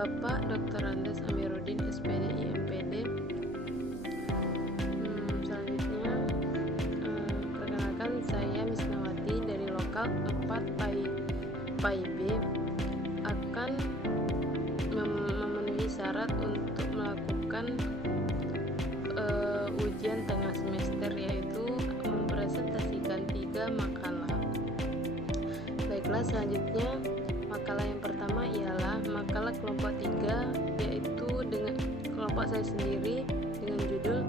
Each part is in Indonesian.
Bapak Dr. Andes Amiruddin SPD IMPD. Selanjutnya perkenalkan, saya Misnawati dari lokal 4 PAIB akan memenuhi syarat untuk melakukan ujian tengah semester, yaitu mempresentasikan 3 makalah. Baiklah, selanjutnya makalah yang pertama ialah makalah kelompok 3, yaitu dengan kelompok saya sendiri, dengan judul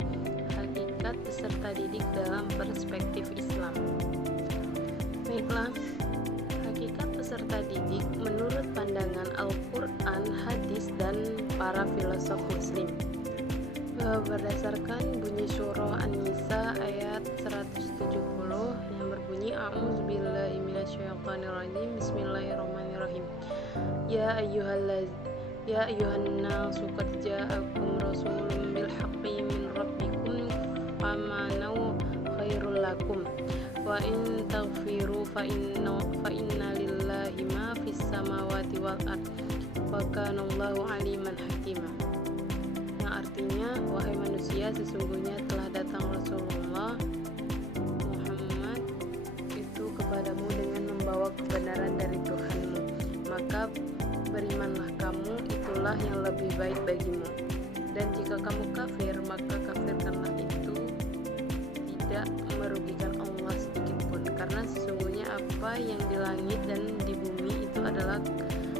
Hakikat Peserta Didik dalam Perspektif Islam. Baiklah, hakikat peserta didik menurut pandangan Al-Quran, hadis, dan para filosof muslim. Berdasarkan bunyi surah An-Nisa ayat 170 yang berbunyi A'udzubillahi minasyaitonirrajim, Bismillahirrahmanirrahim. Ya ayyuhan nasu qad ja'akum rasulun bil haqqi min rabbikum famanau khairul lakum wa in taghfiru fa inna lillahi ma fis samawati wal ard wa kana Allahu aliman hakima. Yang artinya, wahai manusia, sesungguhnya telah datang Rasulullah Muhammad itu kepadamu dengan membawa kebenaran dari Tuhanmu, maka berimanlah kamu, itulah yang lebih baik bagimu. Dan jika kamu kafir, maka kafirkanlah, itu tidak merugikan Allah sedikitpun, karena sesungguhnya apa yang di langit dan di bumi itu adalah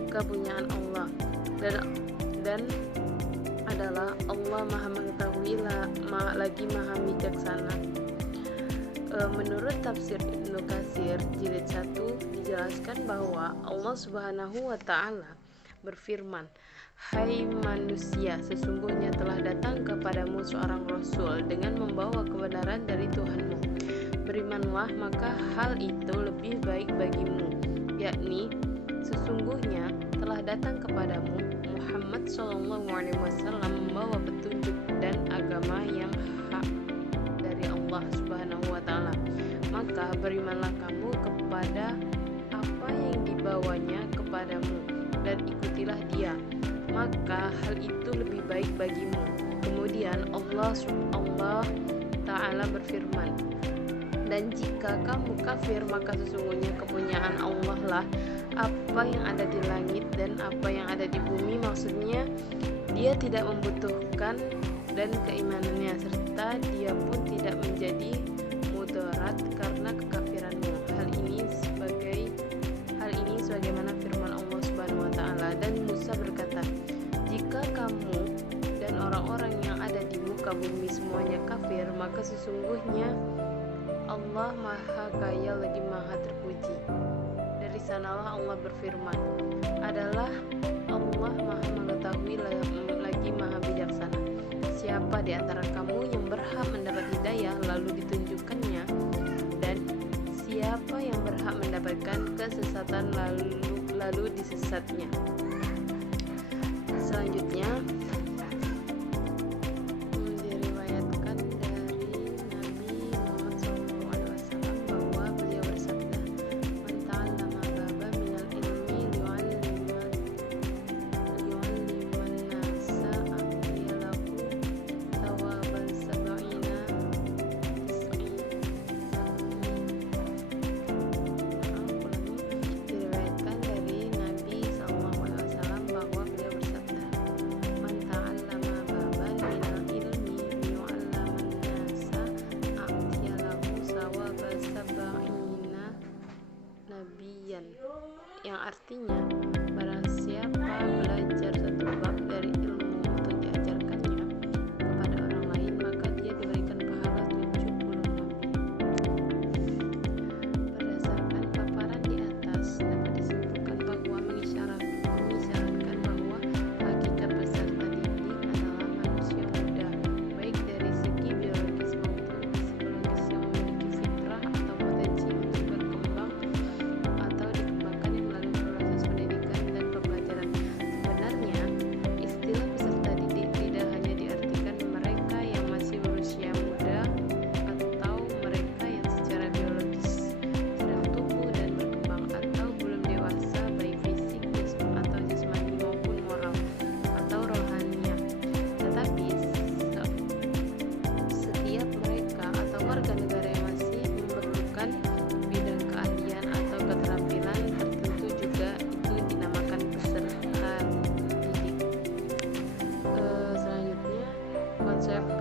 kepunyaan Allah, dan adalah Allah Maha Mengetahui lagi Maha Bijaksana. Menurut tafsir Ibnu Katsir jilid 1 dijelaskan bahwa Allah Subhanahu wa Ta'ala berfirman, "Hai manusia, sesungguhnya telah datang kepadamu seorang rasul dengan membawa kebenaran dari Tuhanmu. Berimanlah, maka hal itu lebih baik bagimu." Yakni, sesungguhnya telah datang kepadamu Muhammad SAW membawa petunjuk dan agama yang hak dari Allah Subhanahu wa Ta'ala. Maka berimanlah kamu kepada apa yang dibawanya kepadamu dan ikutilah dia, maka hal itu lebih baik bagimu. Kemudian Allah Ta'ala berfirman, dan jika kamu kafir, maka sesungguhnya kepunyaan Allah lah apa yang ada di langit dan apa yang ada di bumi. Maksudnya, dia tidak membutuhkan dan keimanannya, serta dia pun tidak menjadi mudarat karena kekafiranmu. Hal ini sebagaimana firman Allah Subhanahu wa Ta'ala. Dan Musa berkata, jika kamu dan orang-orang yang ada di muka bumi semuanya kafir, maka sesungguhnya Allah Maha Kaya lagi Maha Terpuji. Dari sanalah Allah berfirman, adalah Allah Maha Mengetahui lagi Maha Bijaksana. Siapa di antara kamu yang berhak mendapat hidayah lalu ditunjukkannya, dan siapa yang berhak mendapatkan kesesatan lalu disesatnya. Selanjutnya diriwayatkan dari Nabi Muhammad SAW bahwa beliau bersabda, "Man ta'allama baban minal ilmi yu'alliman nasa a'tiyalahu thawaban sab'ina Diriwayatkan dari Nabi SAW bahwa beliau bersabda, "Man ta'allama baban minal ilmi yu'alliman nasa a'tiyalahu thawaba sab'ina nabiyan." Yang artinya, barang siapa belajar satu bab dari ilmu untuk diajarkannya kepada orang lain, maka dia diberikan pahala 70 nabi. Berdasarkan paparan di atas, dapat disimpulkan bahwa mengisyaratkan bahwa hakikat peserta didik adalah manusia muda, baik dari segi biologis maupun psikologis, yang memiliki fitrah atau potensi untuk berkembang atau dikembangkan melalui proses pendidikan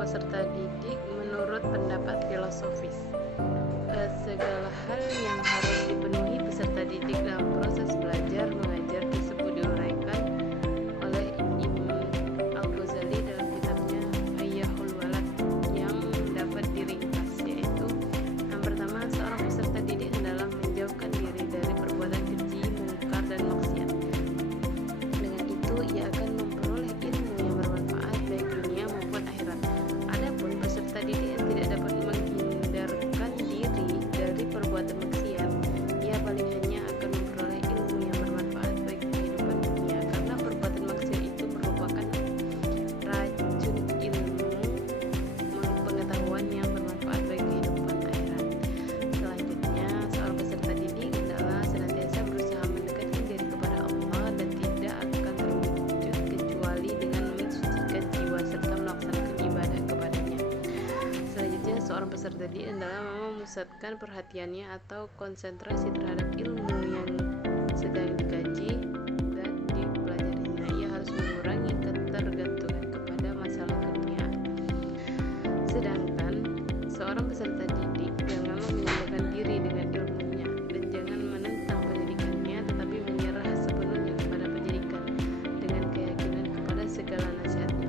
peserta didik menurut pendapat filosofis. Segala hal yang harus dipenuhi peserta didik dalam proses belajar mengajar disebut diuraikan oleh Imam Al-Ghazali dalam kitabnya Ayyahul Walad yang dapat diringkas, yaitu yang pertama, seorang peserta didik adalah menjauhkan diri dari perbuatan keji, mungkar, dan maksiat. Dengan itu ia akan memperoleh ilmu yang bermanfaat baik dunia maupun akhirat. Adapun peserta didik yang tidak dapat menghindarkan diri dari perbuatan maksiat, ia paling hanya akan memperoleh ilmu yang bermanfaat baik kehidupan dunia, karena perbuatan maksiat itu merupakan racun ilmu pengetahuan yang bermanfaat bagi kehidupan akhirat. Selanjutnya, seorang peserta didik adalah senantiasa berusaha mendekatkan diri kepada Allah dan tidak akan terwujud kecuali dengan mensucikan jiwa serta melaksanakan ibadah kepadanya. Selanjutnya, seorang peserta didik adalah memusatkan perhatiannya atau konsentrasi terhadap ilmu yang sedang dikaji dan dipelajarinya. Ia harus mengurangi ketergantungan kepada masalah dunia. Sedangkan seorang peserta didik jangan menyibukkan diri dengan ilmunya dan jangan menentang pendidikannya, tetapi menyerah sepenuhnya kepada pendidikan dengan keyakinan kepada segala nasihatnya.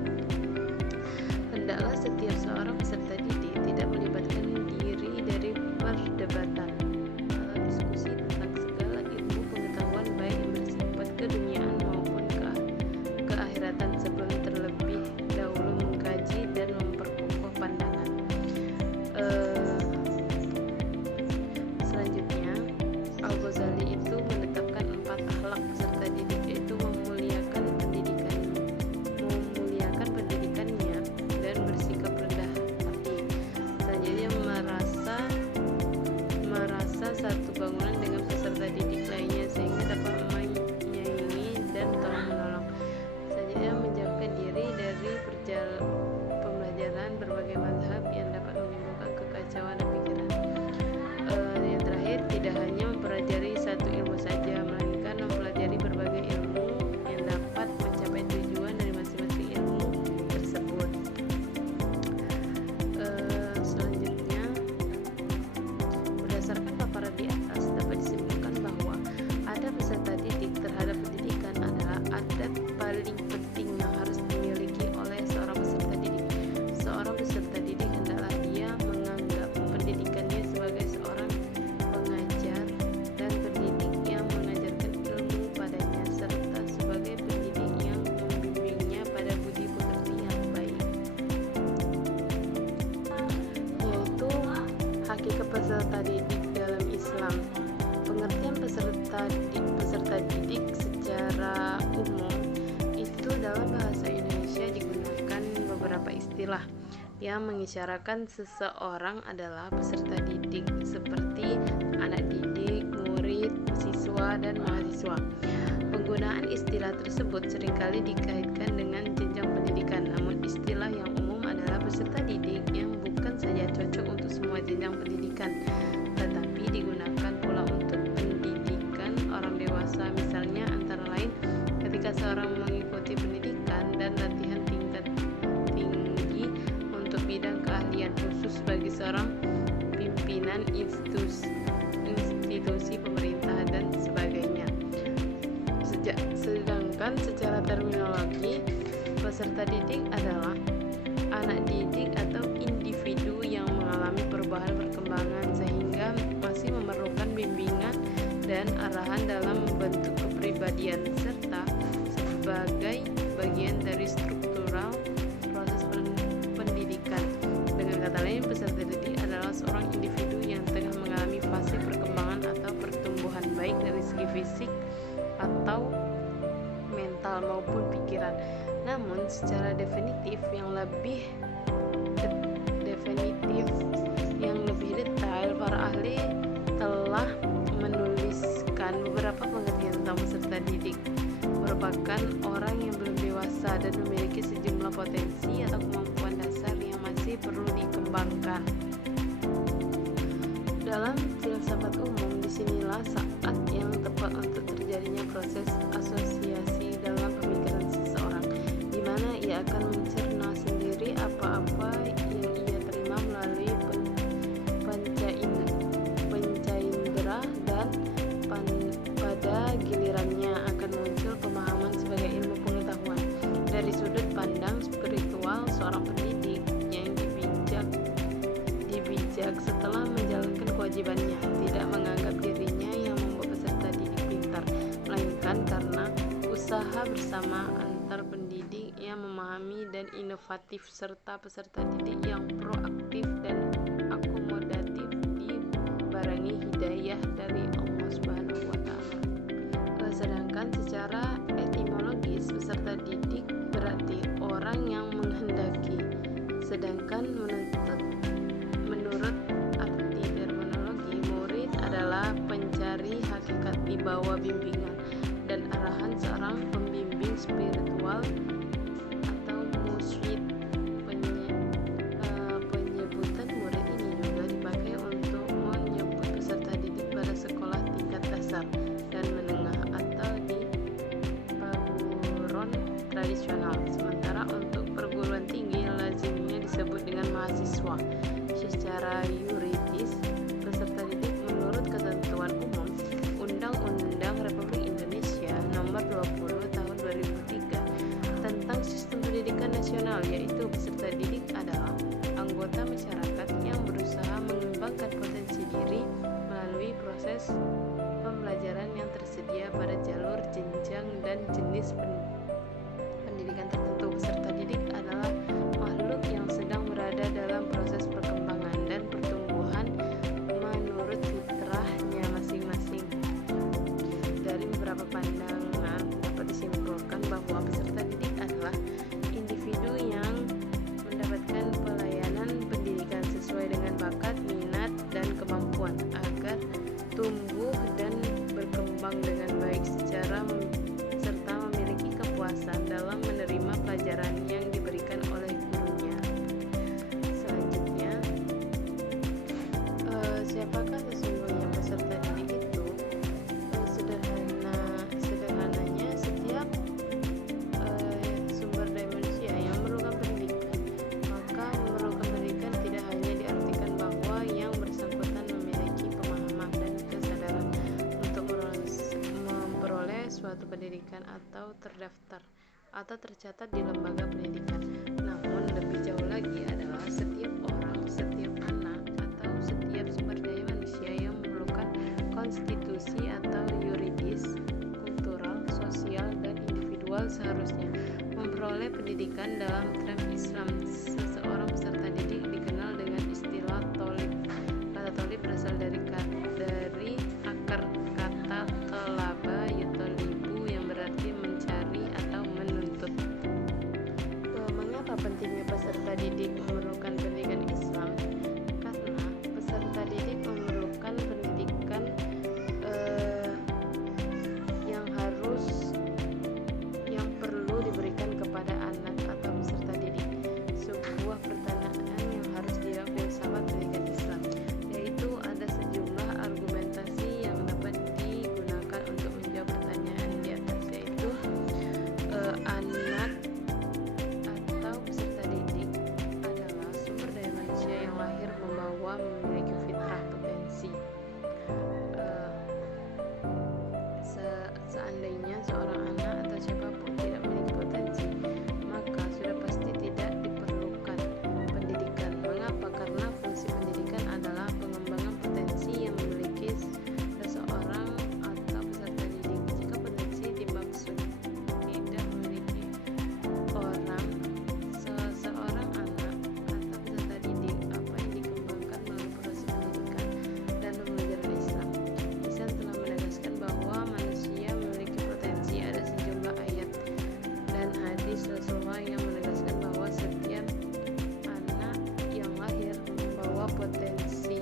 Hendaklah setiap seorang peserta didik tidak melibatkan diri dari perdebatan atau diskusi tentang segala ilmu pengetahuan baik yang bersifat keduniaan maupun keakhiratan sebelum terlebih dahulu mengkaji dan memperkokoh pandangan. Selanjutnya, Al-Ghazali itu menetapkan 4 akhlak peserta didik, yaitu memuliakan pendidikannya dan bersikap rendah hati. Selanjutnya, merasa satu bangunan dengan peserta didik lainnya sehingga dapat menyayangi dan tolong menolong. Selanjutnya, menjauhkan diri dari pembelajaran berbagai mazhab yang dapat menimbulkan kekacauan dan pikiran. Yang terakhir, tidak hanya mempelajari satu ilmu saja, melainkan mempelajari berbagai ilmu yang dapat mencapai tujuan dari masing-masing ilmu tersebut. Selanjutnya, berdasarkan paparan di atas dapat disimpulkan bahwa adab peserta didik terhadap pendidikan adalah adab paling penting yang harus dimiliki oleh seorang peserta didik. Seorang peserta didik hendaklah dia menganggap pendidikannya sebagai seorang pengajar dan pendidik yang mengajarkan ilmu padanya, serta sebagai pendidik yang membimbingnya pada budi pekerti yang baik, yaitu hakikat peserta didik dalam Islam. Pengertian peserta didik secara umum itu dalam bahasa Indonesia digunakan beberapa istilah yang mengisyaratkan seseorang adalah peserta didik, seperti anak didik, murid, siswa, dan mahasiswa. Penggunaan istilah tersebut seringkali dikaitkan dengan jenjang pendidikan, namun istilah yang umum adalah peserta didik yang bukan saja cocok untuk semua jenjang pendidikan, tetapi digunakan pula untuk pendidikan orang dewasa. Misalnya antara lain ketika seorang mengikuti pendidikan dan latihan tingkat tinggi untuk bidang keahlian khusus bagi seorang pimpinan institusi pemerintah dan sebagainya. Sedangkan secara terminologi, peserta didik adalah anak didik atau individu yang mengalami perubahan perkembangan sehingga masih memerlukan bimbingan dan arahan dalam membentuk kepribadian serta sebagai bagian dari struktural proses pendidikan. Dengan kata lain, peserta didik adalah seorang individu yang tengah mengalami fase perkembangan atau pertumbuhan baik dari segi fisik atau mental maupun pikiran. Namun secara definitif yang lebih detail, para ahli telah menuliskan beberapa pengertian tentang peserta didik. Merupakan orang yang belum dewasa dan memiliki sejumlah potensi atau kemampuan dasar yang masih perlu dikembangkan. Dalam filsafat umum, disinilah saat yang tepat untuk terjadinya proses asosiasi dalam pemikiran seseorang, di mana ia akan mencerna sendiri apa-apa bijak setelah menjalankan kewajibannya, tidak menganggap dirinya yang membuat peserta didik pintar, melainkan karena usaha bersama antar pendidik yang memahami dan inovatif serta peserta didik yang proaktif dan akomodatif dibarengi hidayah dari Allah Subhanahu wa Ta'ala. Sedangkan secara etimologis peserta didik berarti orang yang menghendaki, sedangkan menurut arti terminologi murid adalah pencari hakikat di bawah bimbingan dan arahan seorang pembimbing spiritual atau mursyid. Penyebutan murid ini juga dipakai untuk menyebut peserta didik pada sekolah tingkat dasar dan menengah atau di perguruan tradisional. Sementara untuk perguruan tinggi lazimnya disebut dengan mahasiswa. Secara yuridis, peserta didik menurut ketentuan umum Undang-Undang Republik Indonesia Nomor 20 Tahun 2003 tentang Sistem Pendidikan Nasional, yaitu peserta didik adalah anggota masyarakat yang berusaha mengembangkan potensi diri melalui proses pembelajaran yang tersedia pada jalur, jenjang, dan jenis pendidikan tertentu. Peserta didik adalah makhluk yang sedang berada dalam proses perkembangan dan pertumbuhan menurut fitrahnya masing-masing. Dari beberapa pandangan dapat disimpulkan bahwa peserta didik adalah individu yang mendapatkan pelayanan pendidikan sesuai dengan bakat, minat, dan kemampuan agar tumbuh dan berkembang dengan baik serta memiliki kepuasan dalam menerima pelajaran yang diberikan oleh gurunya. Selanjutnya, siapakah sesungguhnya peserta didik itu? Sederhananya setiap sumber daya manusia yang memerlukan pendidikan. Maka memerlukan pendidikan tidak hanya diartikan bahwa yang bersangkutan memiliki pemahaman dan kesadaran untuk memperoleh suatu pendidikan atau terdaftar atau tercatat di lembaga pendidikan. Namun lebih jauh lagi adalah setiap orang, setiap anak, atau setiap sumber daya manusia yang memerlukan konstitusi atau yuridis, kultural, sosial, dan individual seharusnya memperoleh pendidikan. Dalam term Islam, seseorang peserta didik dikenal dengan istilah tolib. Kata tolib berasal dari akar kata talaba yutolibu yang berarti mencari atau menuntut. Mengapa pentingnya peserta didik memerlukan pendidikan Islam? Karena peserta didik memerlukan pendidikan yang perlu diberikan kepada anak atau peserta didik. Sebuah pertanyaan yang harus dijawab filsafat pendidikan Islam, yaitu ada sejumlah argumentasi yang dapat digunakan untuk menjawab pertanyaan di atas, yaitu anak atau peserta didik adalah sumber daya manusia yang lahir membawa memiliki fitrah potensi. Seandainya seorang anak atau siapapun tidak memiliki potensi, maka sudah pasti tidak diperlukan pendidikan. Mengapa? Karena fungsi pendidikan adalah pengembangan potensi yang memiliki seseorang atau peserta didik. Jika potensi dimaksud tidak memiliki seseorang anak atau peserta didik, apa yang dikembangkan melalui proses pendidikan dan pembelajaran Islam. Islam telah menegaskan bahwa manusia memiliki potensi. Ada sejumlah ayat dan hadis Rasulullah yang menegaskan bahwa setiap anak yang lahir membawa potensi,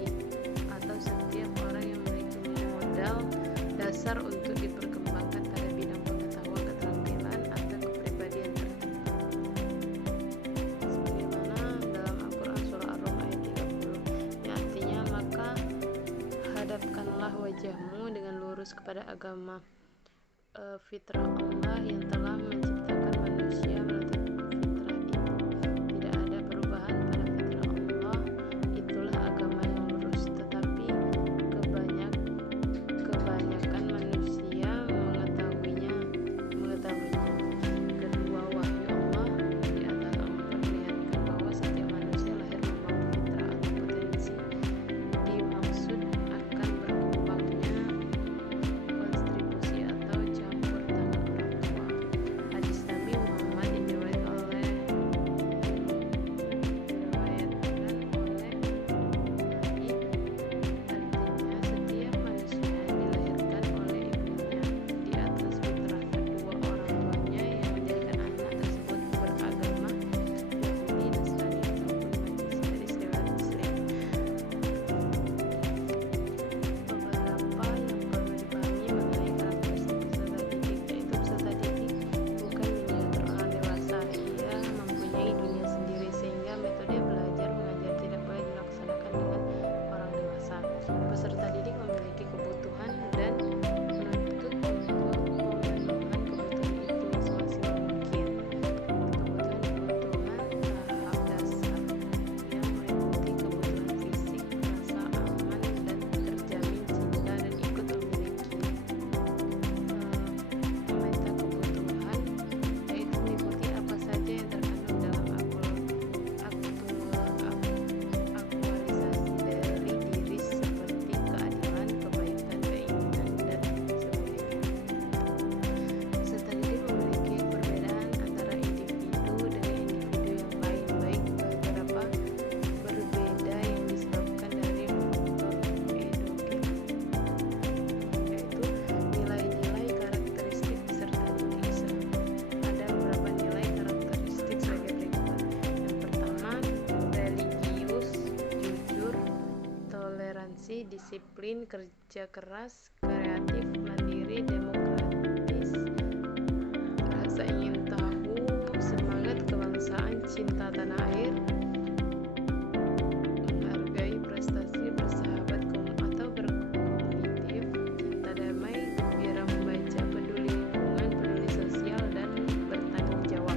atau setiap orang yang memiliki modal dasar untuk diperkembangkan pada bidang pengetahuan, keterampilan, atau kepribadian tertentu. Sebagaimana dalam Al-Quran surah Ar-Rum ayat 30, yang artinya, maka hadapkanlah wajahmu dengan lurus kepada agama fitrah Allah yang telah menciptakan manusia melalui fitrah itu. Tidak ada perubahan pada fitrah Allah, itulah agama yang lurus. Tetapi kebanyakan manusia mengetahuinya. Kedua, wahyu Allah di atas memperlihatkan bahwa setiap manusia lahir membawa fitrah atau potensi disiplin, kerja keras, kreatif, mandiri, demokratis, rasa ingin tahu, semangat kebangsaan, cinta tanah air, menghargai prestasi, bersahabat atau berkomunitif, cinta damai, gembira membaca, peduli lingkungan, peduli sosial, dan bertanggung jawab.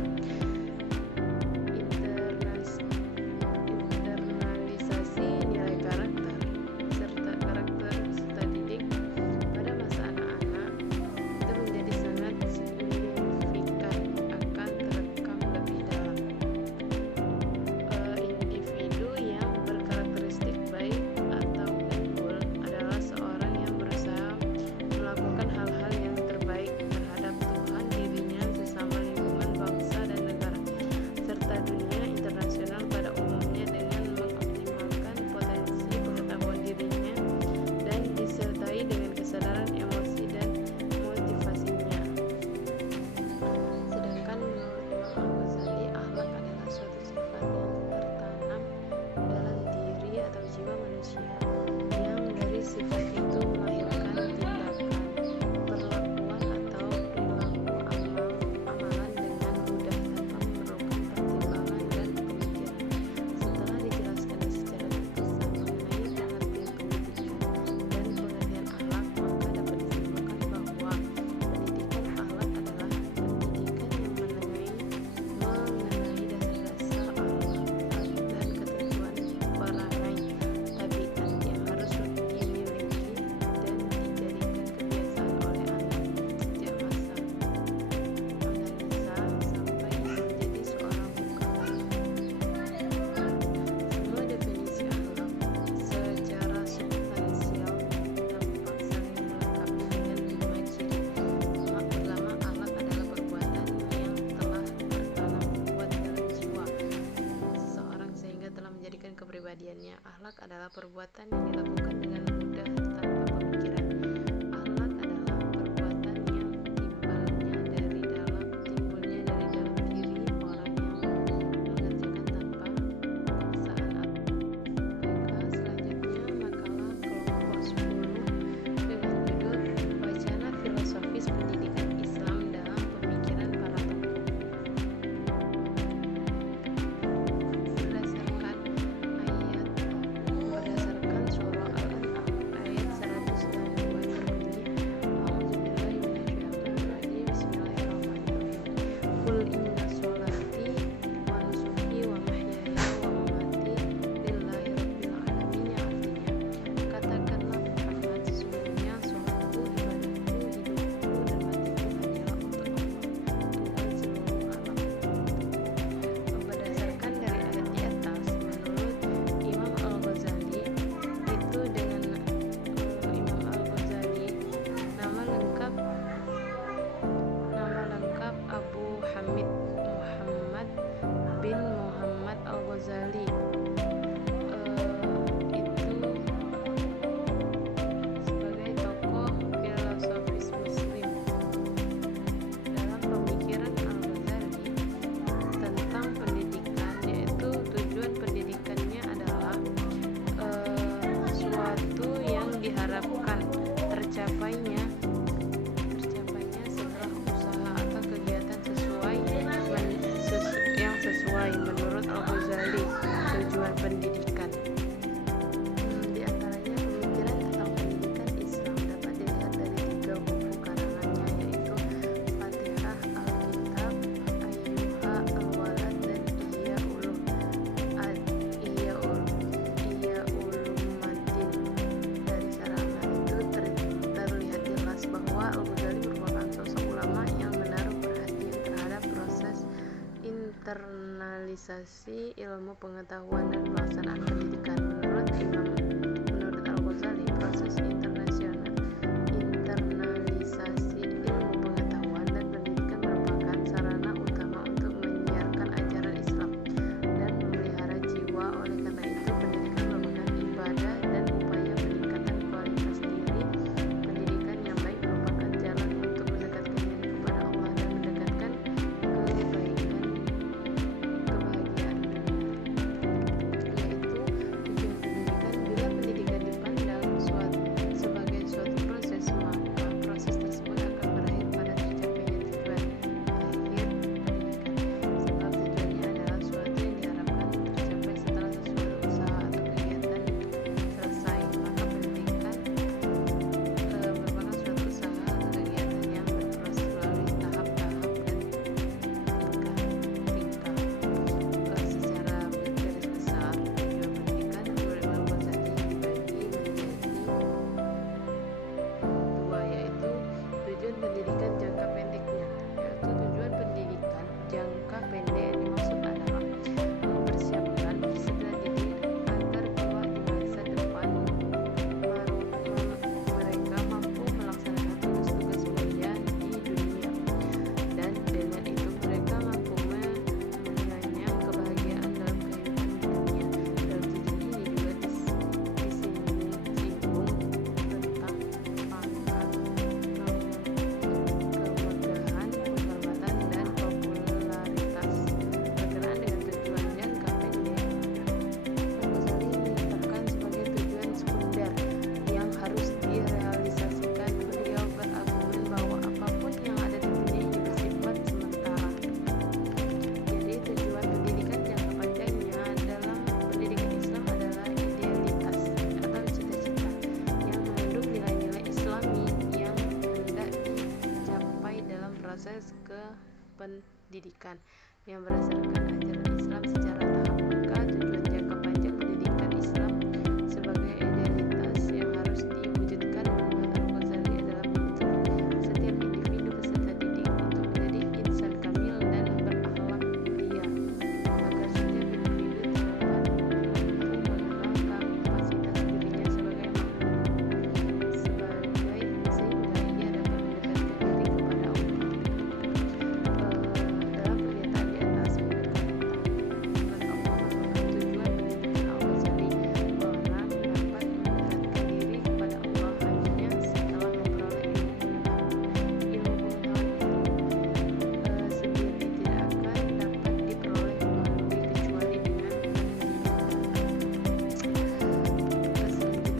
Internalisasi nilai karakter serta didik pada masa anak-anak itu menjadi sangat signifikan, akan terekam lebih dalam. Individu yang berkarakteristik baik atau unggul adalah seorang yang berusaha melakukan hal-hal yang terbaik terhadap Tuhan, dirinya, sesama, lingkungan, bangsa dan negara, serta dunia internasional pada umumnya, dengan mengoptimalkan potensi pengetahuan dirinya dan disertai dengan kesadaran emosi dan motivasinya. Sedangkan menurut Imam Al-Ghazali, akhlak adalah suatu sifat yang tertanam dalam diri atau jiwa manusia, yang dari sifat itu melahirkan tindakan, perlakuan atau perilaku amalan dengan mudah tanpa memerlukan pertimbangan dan pemikiran. Setelah dijelaskan secara terpisah mengenai pengertian pendidikan dan pengertian akhlak, maka dapat disimpulkan bahwa pendidikan akhlak adalah pendidikan yang mengenai dasar-dasar akhlak dan ketentuan perangai tabiat yang harus dimiliki dan dijadikan kebiasaan oleh anak sejak masa analisa sampai menjadi seorang mukallaf. Semua definisi akhlak secara substansial tampak saling melengkapi dengan 5 ciri. Pertama, akhlak adalah perbuatan yang telah tertanam kuat dalam jiwa seseorang sehingga telah menjadikan kepribadiannya. Akhlak adalah perbuatan yang dilakukan dengan mudah tanpa pemikiran. Akhlak adalah perbuatan yang timbulnya dari dalam diri orang yang mengerjakan tanpa paksaan. Baiklah, selanjutnya makalah kelompok 10 dengan judul Wacana Filosofis Pendidikan Islam dalam Pemikiran Para Tokoh. Berdasarkan surah Al-An'am ayat 102 berbunyi, A'udzubillahi minasyaitonirrajim, Bismillahirrahmanirrahim. Qul inna sholati wa nusuki wa mahyaya wa mamati lillahi rabbil alamin. Artinya, katakanlah Muhammad, sesungguhnya sholatku, ibadahku, hidupku dan matiku hanyalah untuk Allah, Tuhan seluruh alam. Berdasarkan dari ayat di atas, menurut Imam Al-Ghazali, itu dengan Imam Al-Ghazali, nama lengkap Abu Hamid Muhammad bin Muhammad Al-Ghazali, itu sebagai tokoh filosofis Muslim. Dalam pemikiran Al-Ghazali tentang pendidikan, yaitu tujuan pendidikannya adalah suatu yang diharapkan tercapainya sebuah usaha atau kegiatan yang sesuai menurut Al-Ghazali tujuan pendidikan. Di antaranya pemikiran tentang pendidikan Islam dapat dilihat dari 3 buku karangannya, yaitu Fatihah, Alkitab, Ayyuha, Al-Walad, dan Ihya Ulumuddin. Dari karangan itu terlihat jelas bahwa Al-Ghazali merupakan sosok ulama yang menaruh perhatian terhadap proses internalisasi ilmu pengetahuan dan pelaksanaan pendidikan. Menurut Al-Ghazali, proses internalisasi ilmu pengetahuan dan pendidikan merupakan sarana utama untuk menyiarkan ajaran Islam dan memelihara jiwa. Oleh karena itu, pendidikan merupakan ibadah dan upaya peningkatan kualitas diri. Pendidikan yang baik merupakan jalan untuk mendekatkan diri kepada Allah dan mendekatkan kebahagiaan dunia, yaitu tujuan pendidikan yang berdasarkan ajaran Islam secara tahap. Maka tujuan jangka panjang pendidikan Islam sebagai idealitas yang harus diwujudkan menurut Al-Ghazali adalah membentuk setiap individu peserta didik untuk menjadi insan kamil dan berakhlak mulia, agar setiap individu mampu mengembangkan kapasitas dirinya sebagai makhluk sehingga ia dapat mendekatkan diri kepada Allah. Dalam pernyataan di atas mengatakan firman Allah merupakan tujuan pendidikan Al-Ghazali, orang dapat mendekatkan diri kepada Allah hanya setelah memperoleh ilmu pengetahuan. Ilmu pengetahuan itu sendiri tidak akan dapat diperoleh melalui kecuali dengan pendidikan. Selanjutnya, pendidikan itu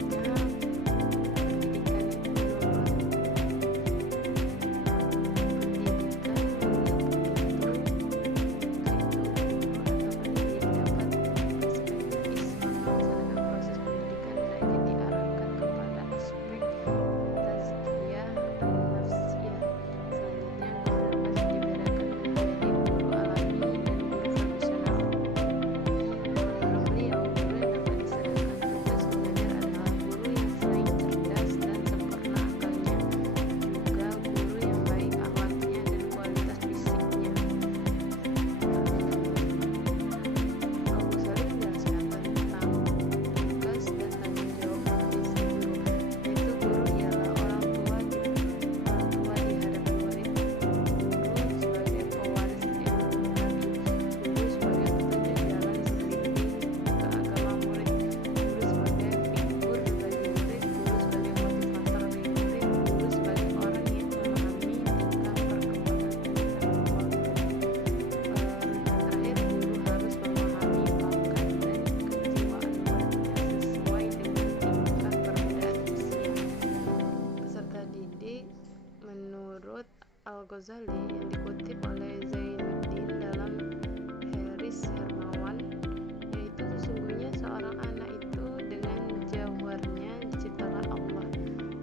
Al-Ghazali yang dikutip oleh Zainuddin dalam Haris Hermawan, yaitu sesungguhnya seorang anak itu dengan jawharnya diciptakan Allah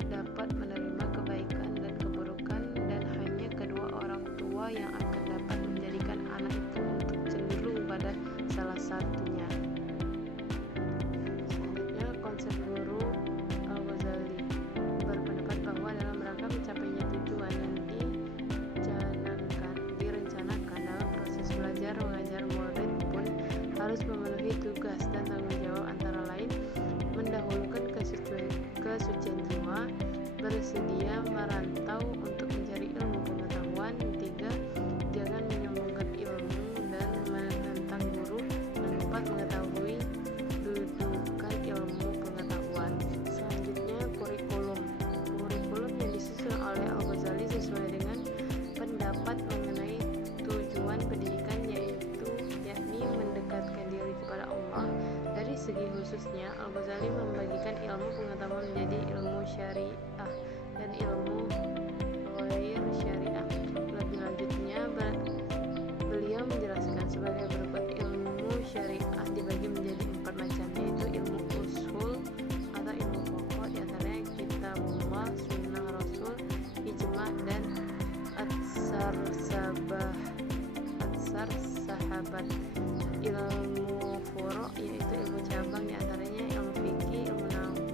dapat menerima kebaikan dan keburukan, dan hanya kedua orang tua yang akan dapat menjadikan anak itu untuk cenderung pada salah satunya. Selanjutnya, konsep guru Al-Ghazali berpendapat bahwa dalam rangka mencapainya tujuan yang direncanakan dalam proses belajar mengajar, murid pun harus memenuhi tugas dan tanggung jawab, antara lain mendahulukan kesucian jiwa, bersedia merantau untuk mencari ilmu pengetahuan. 3. Jangan menyombongkan ilmu dan menentang guru. 4. Mengetahui dudukan ilmu pengetahuan. Selanjutnya, kurikulum yang disusun oleh Al-Ghazali sesuai dengan pendapat mengenai tujuan pendidikan, yakni mendekatkan diri kepada Allah. Dari segi khususnya, Al-Ghazali membagikan ilmu pengetahuan menjadi ilmu syariah dan ilmu ghair syariah. Lebih lanjutnya, beliau menjelaskan sebagai berikut: ilmu syariah dibagi menjadi 4 macam, yaitu ilmu usul atau ilmu pokok, diantaranya kitabullah, sunnah rasul, ijma, dan atsar sahabat. Ilmu furu' yaitu ilmu cabang, diantaranya ilmu fikih, ilmu nahwu,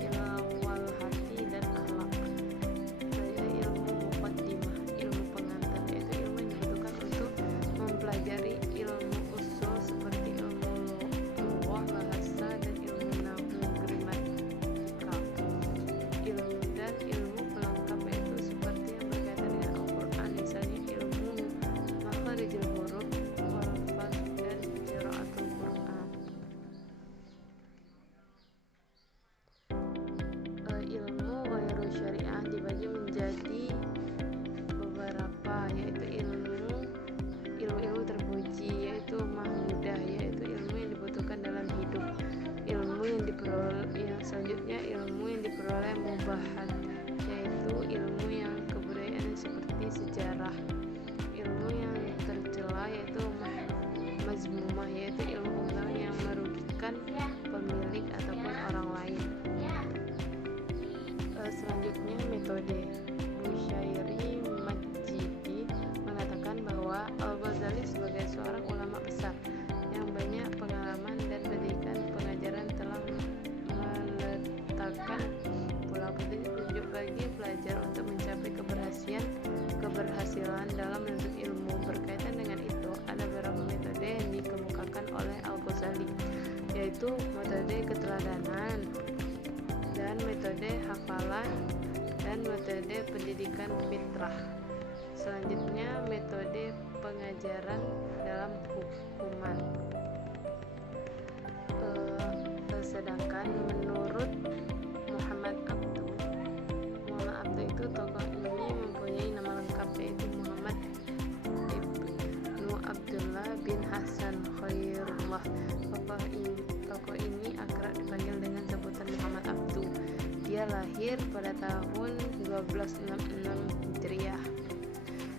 ilmu wal hati, dan akhlak. Ilmu muqaddimah, ilmu pengantar, yaitu ilmu yang dibutuhkan untuk mempelajari ilmu usul seperti ilmu lughah, bahasa, dan ilmu nahwu gramatikal. Ilmu pelengkap yaitu seperti yang berkaitan dengan Al-Quran, misalnya ilmu makharijul huruf, walfaz, dan qiraatul Quran. Ilmu ghairu syariah dibagi menjadi beberapa, yaitu ilmu terpuji, yaitu mahmudah, yaitu ilmu yang dibutuhkan dalam hidup. Selanjutnya, ilmu yang diperoleh mubahat, yaitu ilmu yang kebudayaan seperti sejarah. Ilmu yang tercela yaitu mazmumah, yaitu ilmu pengetahuan yang merugikan pemilik ataupun orang lain. Selanjutnya, metode Bushairi seorang ulama besar yang banyak pengalaman dan pendidikan pengajaran, telah meletakkan petunjuk bagi pelajar untuk mencapai keberhasilan dalam menuntut ilmu. Berkaitan dengan itu, ada beberapa metode yang dikemukakan oleh Al-Ghazali, yaitu metode keteladanan dan metode hafalan dan metode pendidikan fitrah. Selanjutnya, metode pengajaran dalam hukuman. Sedangkan menurut Muhammad Abduh itu tokoh ini mempunyai nama lengkap, yaitu Muhammad Ibnu Abdullah bin Hasan Khairullah. Tokoh ini akrab dipanggil dengan sebutan Muhammad Abduh. Dia lahir pada tahun 1266 Hijriah.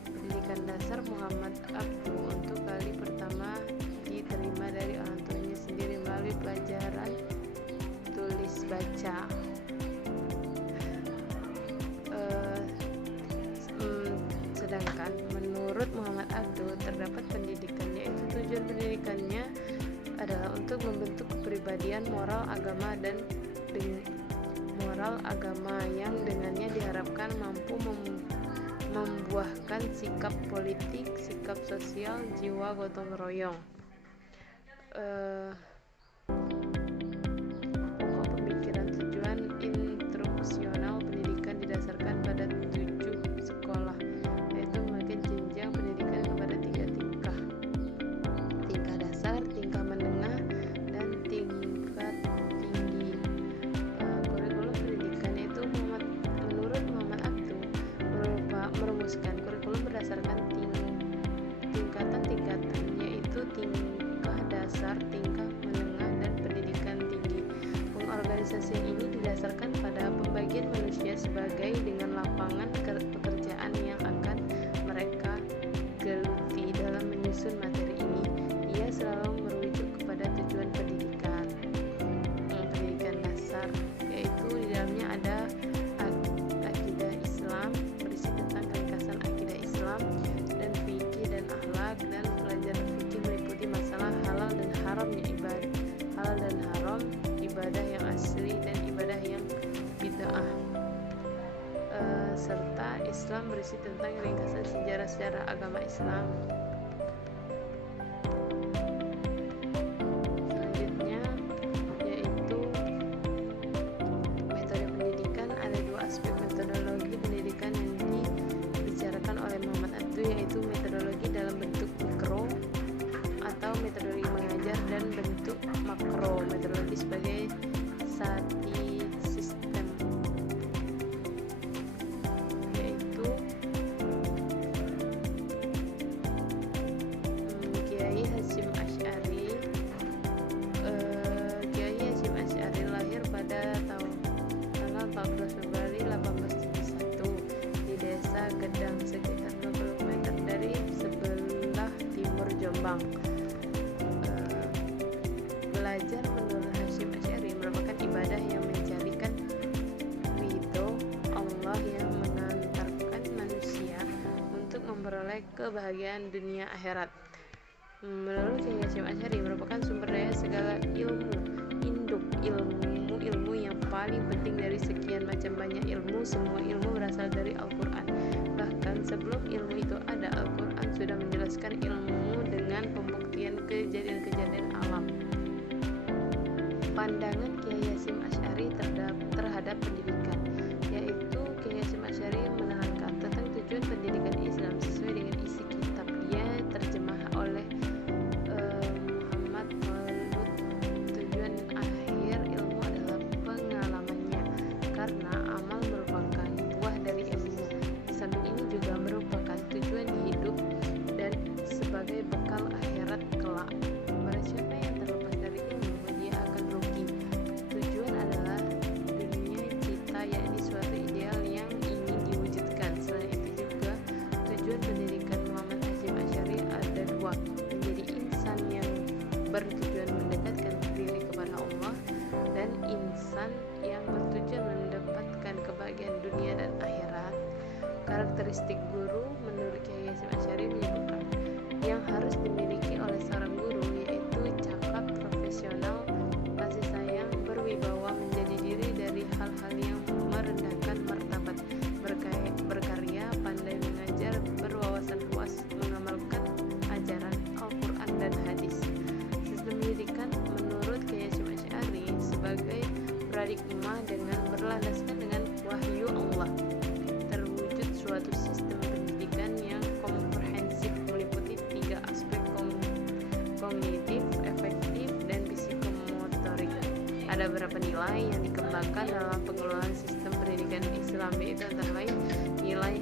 Pendidikan dasar Muhammad Abduh untuk kali pertama diterima dari orang tuanya sendiri melalui pelajaran tulis baca. Sedangkan menurut Muhammad Abduh terdapat pendidikan, yaitu tujuan pendidikannya adalah untuk membentuk kepribadian moral agama yang dengannya diharapkan mampu membuahkan sikap politik, sikap sosial, jiwa gotong royong. Pokok pemikiran tujuan instruksional pendidikan didasarkan pada 7 sekolah, yaitu membagi jenjang pendidikan kepada 3 tingkah: tingkah dasar, tingkah menengah, dan tingkat tinggi. Kurikulum pendidikan itu menurut Muhammad Abduh merumuskan kurikulum berdasarkan tingkatan-tingkatan, yaitu tingkah dasar, tingkah menengah, dan pendidikan tinggi. Pengorganisasian ini didasarkan pada pembagian manusia sebagai dengan lapangan pekerjaan yang akan mereka geluti. Dalam menyusun materi ini, ia selalu merujuk kepada tujuan pendidikan dasar, yaitu di dalamnya ada akidah Islam, berisi tentang ringkasan akidah Islam, dan fikih dan akhlak, dan pelajaran fikih meliputi masalah halal dan haram, ibadah yang asli dan ibadah yang bid'ah. Serta Islam berisi tentang ringkasan sejarah agama Islam. Selanjutnya yaitu metode pendidikan. Ada 2 aspek metodologi pendidikan yang dibicarakan oleh Muhammad Abduh, yaitu metodologi dalam bentuk mikro atau metodologi mengajar, dan bentuk makro, metodologi sebagai sati sistem, yaitu Kiai Hasyim Asy'ari. Kiai Hasyim Asy'ari lahir pada tanggal 14 Februari 1871 di desa Gedang, sekitar 20 km dari sebelah timur Jombang. Belajar menurut Hasyim Asy'ari merupakan ibadah yang mencarikan ridho Allah yang mengantarkan manusia untuk memperoleh kebahagiaan dunia akhirat. Menurut Kiai Hasyim Asy'ari merupakan sumber daya segala ilmu, induk ilmu yang paling penting dari sekian macam banyak ilmu. Semua ilmu berasal dari Al-Quran. Bahkan sebelum ilmu itu ada, Al-Quran sudah menjelaskan ilmu dengan pembuktian kejadian-kejadian alam. Pandangan Kiai Hasyim Asy'ari terhadap pendidikan, yaitu Kiai Hasyim Asy'ari menekankan tentang tujuan pendidikan Islam sesuai dengan isi kitab. Dia terjemah oleh Muhammad Khalud. Tujuan akhir ilmu adalah pengalamannya, karena amal merupakan buah dari ilmu. Di samping ini juga merupakan tujuan hidup dan sebagai bekal akhirat kelak. Barang siapa yang terlepas dari ilmu, dia akan rugi. Tujuan adalah dunia cita, yakni suatu ideal yang ingin diwujudkan. Selain itu juga tujuan pendidikan Muhammad Hasyim Asy'ari ada 2: menjadi insan yang bertujuan mendekatkan diri kepada Allah, dan insan yang bertujuan mendapatkan kebahagiaan dunia dan akhirat. Karakteristik guru menurut Kiai Hasyim Asy'ari menyebutkan yang harus dimiliki pertama, dengan berlandaskan dengan wahyu Allah, terwujud suatu sistem pendidikan yang komprehensif meliputi 3 aspek kognitif, efektif, dan psikomotorik. Ada beberapa nilai yang dikembangkan dalam pengelolaan sistem pendidikan Islam, yaitu antara lain nilai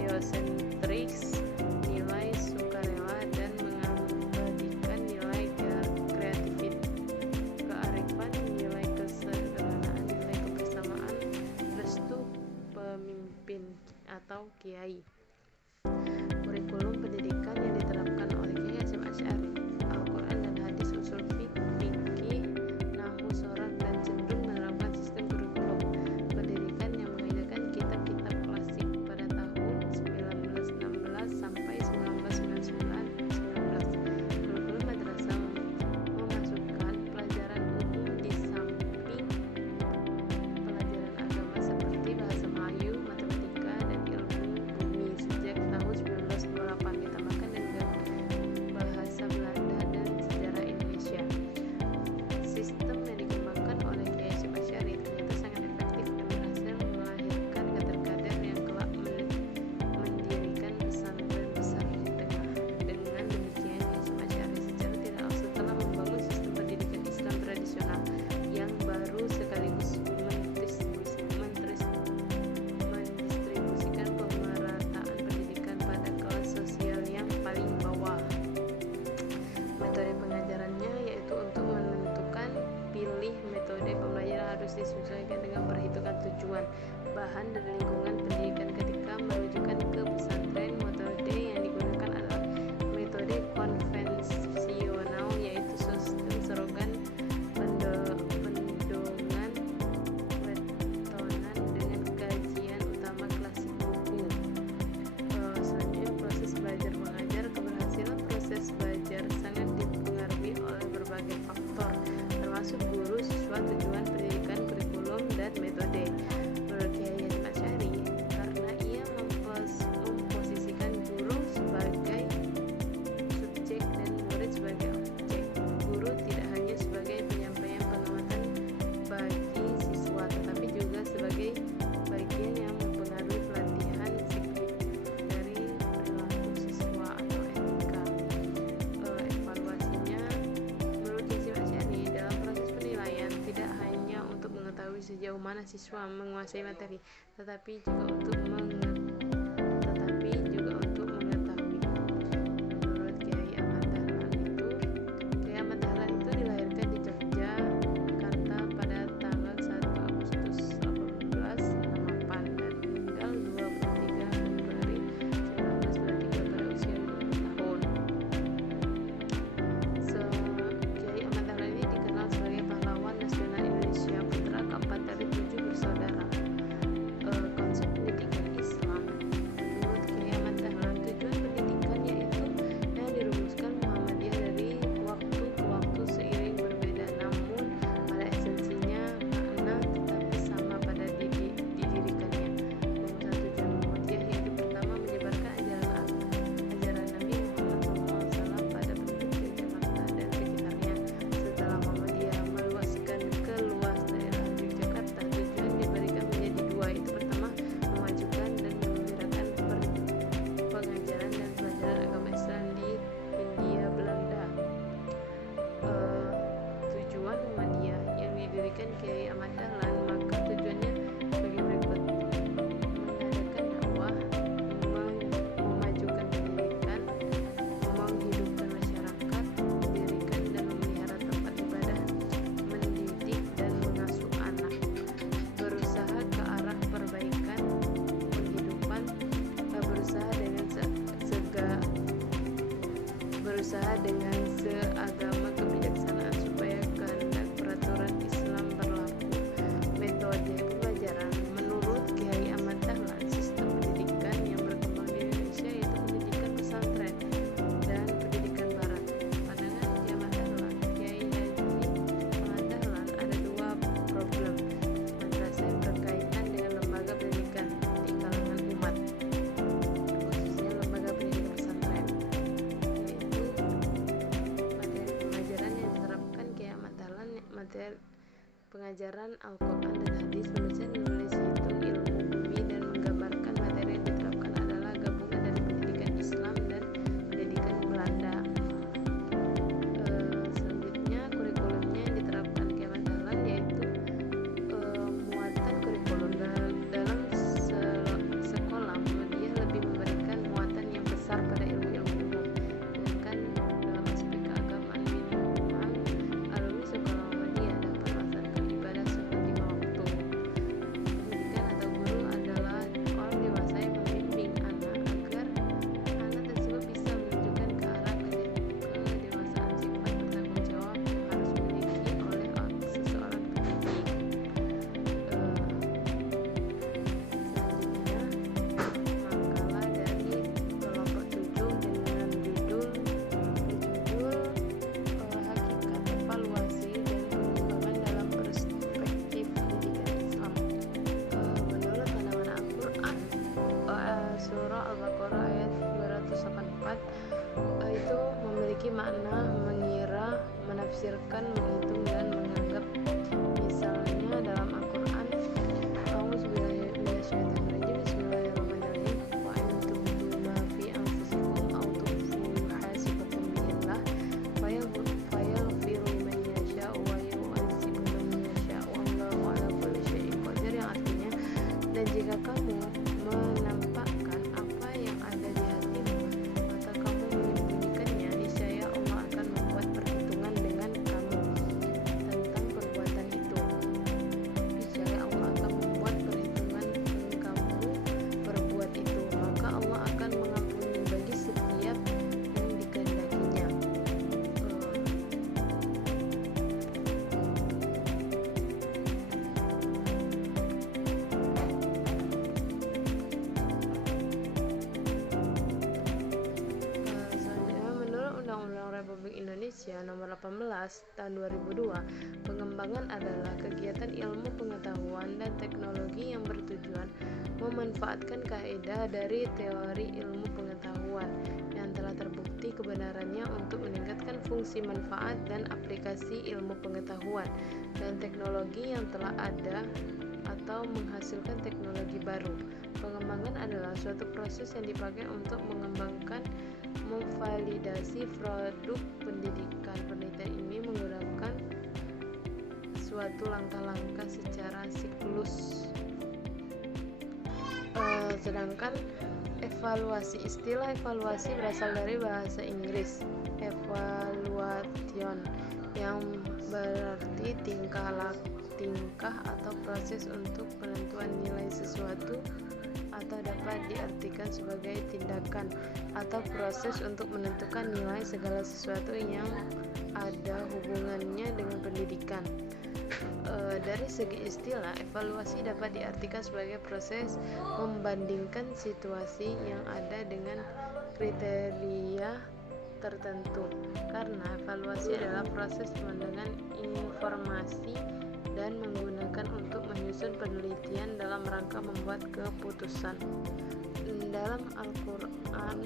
teosentris, nilai sukarela, dan mengabadikan nilai kreativitas, kearifan, nilai kesederhanaan, nilai kebersamaan, restu pemimpin atau kiai. Kurikulum pendidikan yang diterapkan oleh Kiai Hasyim Asy'ari, Al-Quran dan hadis, usul fikih, nahwu, soraf, dan cenderung menerapkan sistem kurikulum pendidikan yang mengajarkan kitab-kitab klasik pada tahun 1916 sampai 1919. Kurikulum madrasah memasukkan pelajaran umum di samping pelajaran agama seperti bahasa Melayu, matematika, dan ilmu bumi. Sejak tahun 1928 ditambahkan dengan bahasa Belanda dan sejarah Indonesia. Sistem yang dikembangkan oleh Kiai Hasyim Asy'ari ternyata sangat efektif dan berhasil melahirkan kader-kader yang kelak mendirikan pesantren besar di tengah. Dengan demikian, Kiai Hasyim Asy'ari secara tidak langsung telah membangun sistem pendidikan Islam tradisional yang baru sekaligus mendistribusikan pemerataan pendidikan pada kelas sosial yang paling bawah. Metode pengajarannya yaitu untuk menentukan pilih metode pembelajaran harus disesuaikan dengan perhitungan tujuan, bahan, dan lingkungan pendidikan. Ketika merujukan ke pesantren, metode yang digunakan adalah metode konvensional, yaitu sistem serangga, pendongan, letonan, dengan kajian utama klasik buku. Selanjutnya, proses belajar mengajar. Keberhasilan proses belajar sangat dipengaruhi oleh berbagai faktor, termasuk guru, siswa, tujuan pendidikan, kurikulum, dan metode. Menurut Kiai Hasyim Asy'ari, karena ia memposisikan guru sebagai subjek dan murid sebagai objek, guru tidak hanya sebagai penyampaian pengamatan bagi siswa, tetapi juga sebagai bagian yang mempengaruhi pelatihan sikap dari perilaku siswa atau etika. Evaluasinya, menurut Kiai Hasyim Asy'ari, dalam proses penilaian tidak hanya untuk mengetahui sejauh mana siswa menguasai materi, tetapi juga untuk mengetahui. Menurut Kiai Ahmad Dahlan itu dilahirkan di Yogyakarta pada tanggal 1 Agustus 1868 dan meninggal 23 Februari 1923 pada usia 50 tahun. Kiai Ahmad Dahlan ini dikenal sebagai pahlawan nasional Indonesia, putra keempat dari 7 bersaudara. Konsep pendidikan Islam menurut Kiai Ahmad Dahlan, tujuan pendidikan yaitu yang dirumuskan Muhammadiyah dari waktu ke waktu seiring berbeda, namun pada esensinya makna tetapi sama pada didirikannya. Rumusan tujuan Muhammadiyah yaitu pertama, menyebarkan ajaran Nabi Muhammad SAW pada penduduk Yogyakarta dan sekitarnya. Setelah Muhammadiyah meluaskan ke luas daerah Yogyakarta, tujuan diberikan menjadi 2, yaitu pertama, memajukan dan mengembirakan pengajaran dan pelajaran agama Islam di Hindia Belanda. Tujuan Muhammadiyah yang didirikan Kiai Ahmad Dahlan, maka tujuannya bagi berikut: mengadakan dakwah, memajukan pendidikan, menghidupkan masyarakat, mendirikan dan memelihara tempat ibadah, mendidik dan mengasuh anak, berusaha ke arah perbaikan penghidupan, berusaha dengan seagama kebijaksanaan supaya kehendak peraturan Islam berlaku. Metode pembelajaran menurut Kiai Ahmad Dahlan, sistem pendidikan yang berkembang di Indonesia yaitu pendidikan pesantren dan pendidikan barat. Pandangan Kiai Ahmad Dahlan, Kiai Haji Ahmad Dahlan, ada 2 problem madrasah yang berkaitan dengan lembaga pendidikan di kalangan umat, khususnya lembaga pendidikan pesantren, yaitu materi pembelajaran pengajaran Al-Quran dan hadis, menulis hitung ilmu bumi, dan menggambarkan materi yang diterapkan adalah gabungan dari pendidikan Islam dan pendidikan Belanda. Selanjutnya kurikulumnya yang diterapkan Kementerian yaitu muatan kurikulum dalam sekolah Muhammadiyah lebih memberikan muatan yang besar pada ilmu-ilmu umum, sedangkan dalam aspek keagamaan minimal alumni sekolah Muhammadiyah dapat melaksanakan ibadah sholat 5 waktu. Pendidikan atau guru adalah orang dewasa yang membimbing anak agar anak tersebut bisa menunjukkan ke arah kedewasaan sifat bertanggung jawab yang harus dimiliki oleh seseorang pendidik. Selanjutnya makalah dari kelompok 7 dengan judul Hakikat Evaluasi dan Pengembangan dalam Perspektif Pendidikan Islam. Menurut pandangan Al-Quran, surah Al-Baqarah ayat 284 itu memiliki makna mengira, menafsirkan, menghitung, dan menganggap. Misalnya dalam Al-Quran, A'udzubillahi minasyaitonirrajim, Bismillahirrahmanirrahim, wa in tubdu ma fi anfusikum aw tukhfuhu yuhasibukum billah fayaghfiru liman yasha'u wa yu'adzibu man yasha'u wallahu 'ala kulli syai'in qadir, yang artinya, dan jika kamu menampakkan apa yang ada di hatimu atau kamu menyembunyikannya, niscaya Allah akan membuat perhitungan dengan kamu tentang perbuatan itu. Niscaya Allah akan membuat perhitungan dengan kamu berbuat itu, maka Allah akan mengampuni bagi setiap yang dikehendakinya. Selanjutnya, menurut Undang-Undang Republik Indonesia Nomor 18 Tahun 2002, pengembangan adalah kegiatan ilmu pengetahuan dan teknologi yang bertujuan memanfaatkan kaidah dari teori ilmu pengetahuan yang telah terbukti kebenarannya untuk meningkatkan fungsi manfaat dan aplikasi ilmu pengetahuan dan teknologi yang telah ada atau menghasilkan teknologi baru. Pengembangan adalah suatu proses yang dipakai untuk mengembangkan, memvalidasi produk pendidikan. Penelitian ini menggunakan suatu langkah-langkah secara siklus. Sedangkan evaluasi, istilah evaluasi berasal dari bahasa Inggris evaluation, yang berarti tingkah atau proses untuk penentuan nilai sesuatu, atau dapat diartikan sebagai tindakan atau proses untuk menentukan nilai segala sesuatu yang ada hubungannya dengan pendidikan. Dari segi istilah, evaluasi dapat diartikan sebagai proses membandingkan situasi yang ada dengan kriteria tertentu. Karena evaluasi adalah proses pemandangan informasi dan menggunakan untuk menyusun penelitian dalam rangka membuat keputusan. Dalam Al-Quran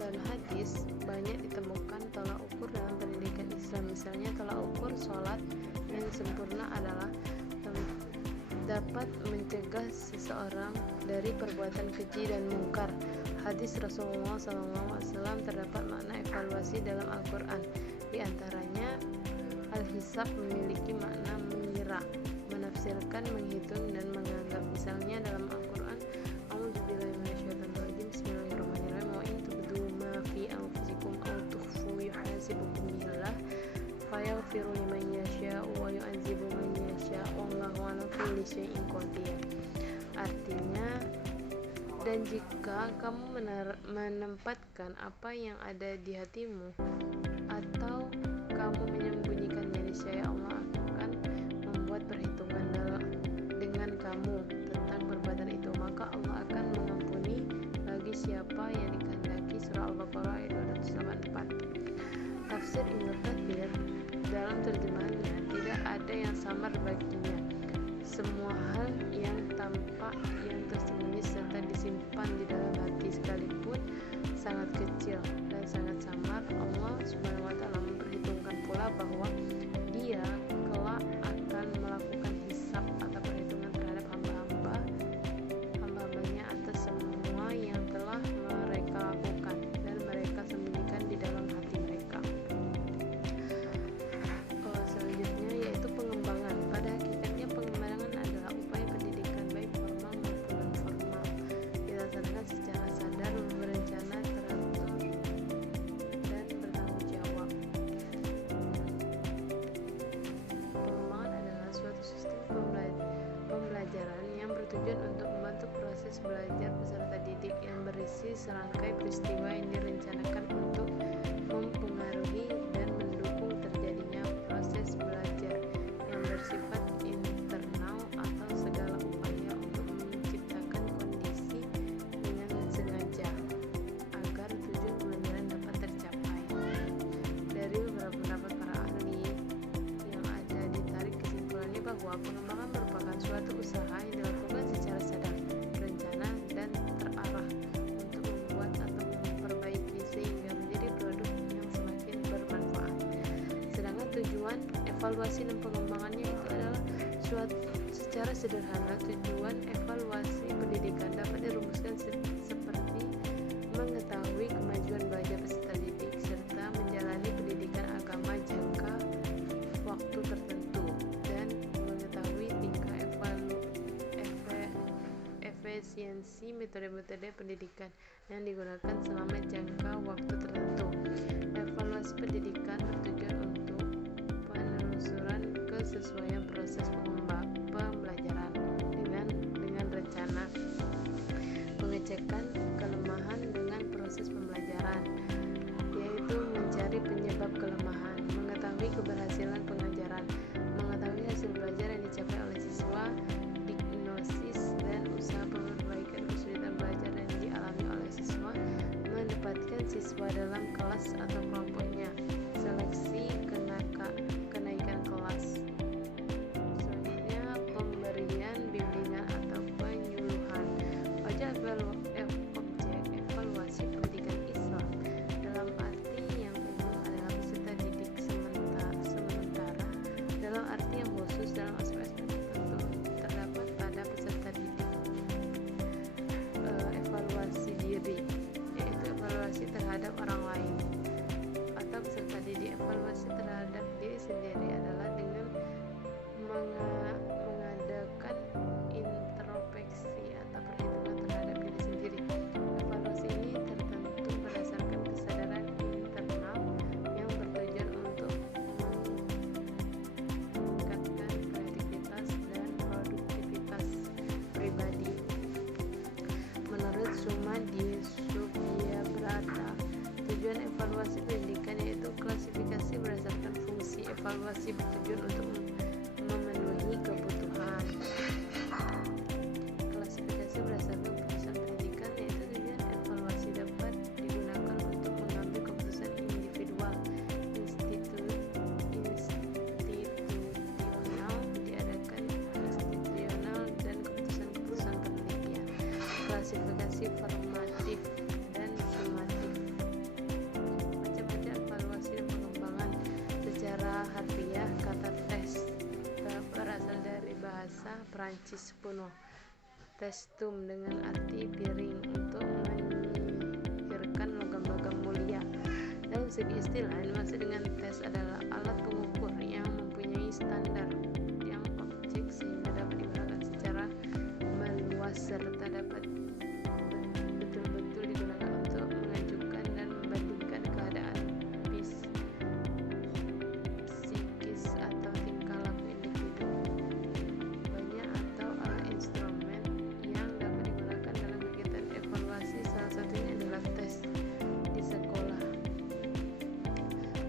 dan hadis banyak ditemukan tolak ukur dalam pendidikan Islam. Misalnya tolak ukur sholat yang sempurna adalah dapat mencegah seseorang dari perbuatan keji dan mungkar. Hadis Rasulullah SAW terdapat makna evaluasi dalam Al-Quran. Di antaranya, al-hisab memiliki makna mengira, menafsirkan, menghitung, dan menganggap. Misalnya dalam Al-Quran, A'udzubillahi minasyaitonirrajim, Bismillahirrahmanirrahim, wa in tubdu ma fi anfusikum aw tukhfuhu yuhasibukum billah fayaghfiru liman yasha'u wa yu'adzibu man yasha'u wallahu 'ala kulli syai'in qadir. Artinya, dan jika kamu menempatkan apa yang ada di hatimu atau kamu menyembunyikannya, niscaya Allah akan membuat perhitungan dengan kamu tentang perbuatan itu, maka Allah akan mengampuni bagi siapa yang dikehendaki. Surah Al-Baqarah ayat 284. Tafsir Ibnu Katsir dalam terjemahannya, tidak ada yang samar baginya. Semua hal yang tampak, yang tersembunyi serta disimpan di dalam hati sekalipun sangat kecil dan sangat samar, Allah Subhanahu wa Ta'ala memperhitungkan pula bahwa Dia kelak akan melakukan serangkai peristiwa yang direncanakan untuk mempengaruhi dan mendukung terjadinya proses belajar yang bersifat internal atau segala upaya untuk menciptakan kondisi dengan sengaja agar tujuan pembelajaran dapat tercapai. Dari beberapa pendapat para ahli yang ada ditarik kesimpulannya bahwa pengembangan merupakan suatu usaha yang dilakukan secara sadar, berencana, dan terarah untuk membuat atau memperbaiki sehingga menjadi produk yang semakin bermanfaat. Sedangkan tujuan, evaluasi, dan pengembangannya itu adalah secara sederhana. Tujuan evaluasi pendidikan dapat dirumuskan seperti mengetahui kemajuan belajar peserta didik serta menjalani pendidikan agama jangka waktu tertentu dan mengetahui tingkat efisiensi metode-metode pendidikan yang digunakan selama jangka waktu tertentu. Evaluasi pendidikan bertujuan untuk penelusuran kesesuaian proses pembelajaran dengan rencana, pengecekan kelemahan dengan proses pembelajaran, yaitu mencari penyebab kelemahan, mengetahui keberhasilan pengajaran, mengetahui hasil belajar yang dicapai oleh siswa, diagnosis dan usaha perbaikan kesulitan belajar yang dialami oleh siswa, menempatkan siswa dalam kelas atau kelompoknya, seleksi kenaikan kelas. Selanjutnya, pemberian bimbingan atau penyuluhan. Objek evaluasi pendidikan Islam dalam arti yang umum adalah peserta didik, sementara dalam arti yang khusus dalam aspek-aspek tertentu terdapat pada peserta didik. Evaluasi diri, yaitu evaluasi terhadap orang lain atau peserta didik. Evaluasi terhadap diri sendiri adalah dengan mengadakan introspeksi atau perhitungan terhadap diri sendiri. Evaluasi ini tertentu berdasarkan kesadaran internal yang bertujuan untuk meningkatkan kreativitas dan produktivitas pribadi. Menurut Sumadi Subyabrata, tujuan evaluasi pendidikan yaitu klasifikasi berdasarkan fungsi. Evaluasi bertujuan untuk memenuhi kebutuhan. Klasifikasi berdasarkan keputusan pendidikan yaitu tujuan evaluasi dapat digunakan untuk mengambil keputusan individual, institusional, dan keputusan-keputusan penelitian. Klasifikasi formatif dan sumatif. Macam-macam evaluasi dan pengembangan. Secara harfiah, kata tes berasal dari bahasa Prancis kuno testum dengan arti piring untuk menyihirkan logam-logam mulia. Dalam segi istilah, dimaksud dengan tes adalah alat pengukur yang mempunyai standar yang objek sehingga dapat digunakan secara meluas serta dapat betul-betul digunakan untuk mengajukan dan membandingkan keadaan psikis atau tingkah laku individu. Banyak atau alat instrumen yang dapat digunakan dalam kegiatan evaluasi, salah satunya adalah tes di sekolah.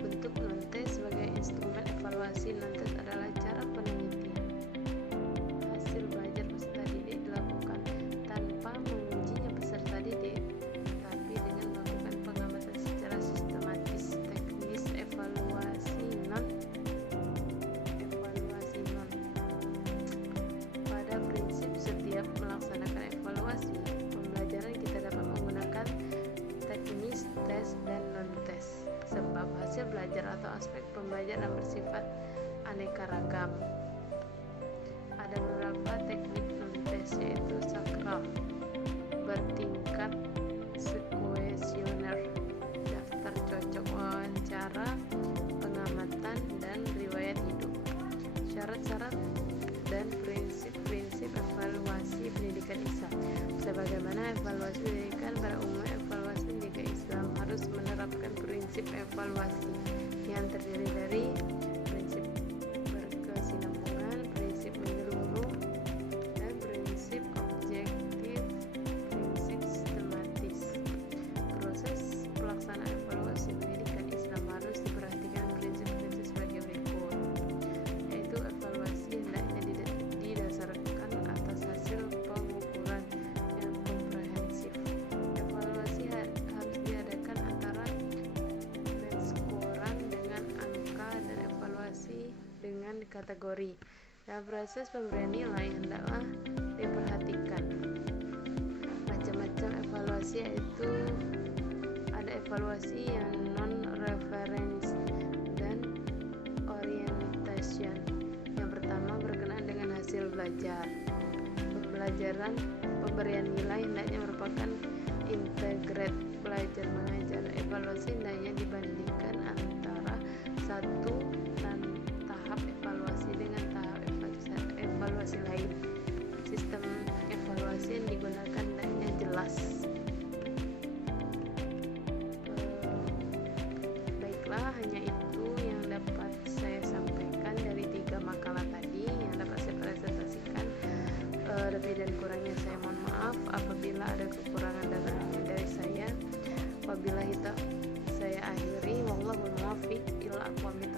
Bentuk non-tes sebagai instrumen evaluasi. Non-tes adalah cara penelitian hasil belajar peserta didik dilakukan tanpa mengujinya peserta didik, tapi dengan melakukan pengamatan secara sistematis. Teknis evaluasi non. Pada prinsip setiap melaksanakan evaluasi pembelajaran kita dapat menggunakan teknis tes dan non-tes, sebab hasil belajar atau aspek pembelajaran bersifat aneka ragam. Ada beberapa teknik non-tes, yaitu sakral, bertingkat, kuesioner, daftar cocok, wawancara, pengamatan, dan riwayat hidup. Syarat-syarat dan prinsip-prinsip evaluasi pendidikan Islam. Sebagaimana evaluasi pendidikan pada umumnya, evaluasi pendidikan Islam harus menerapkan prinsip evaluasi yang terdiri dari prinsip berkesinambungan, prinsip menyeluruh, dan prinsip objektif, prinsip sistematis. dengan kategori. Dalam proses pemberian nilai hendaklah diperhatikan macam-macam evaluasi, yaitu ada evaluasi yang non-reference dan orientation. Yang pertama berkenaan dengan hasil belajar. Pemberian nilai hendaknya merupakan integrate belajar mengajar. Evaluasi hendaknya dibandingkan antara satu tahap evaluasi dengan tahap evaluasi lain. Sistem evaluasi yang digunakan hendaknya jelas. Baiklah, hanya itu yang dapat saya sampaikan dari 3 makalah tadi yang dapat saya presentasikan. Lebih dan kurangnya saya mohon maaf apabila ada kekurangan dari saya. Wabillahi taufiq, saya akhiri, wallahul muwaffiq ila aqwamit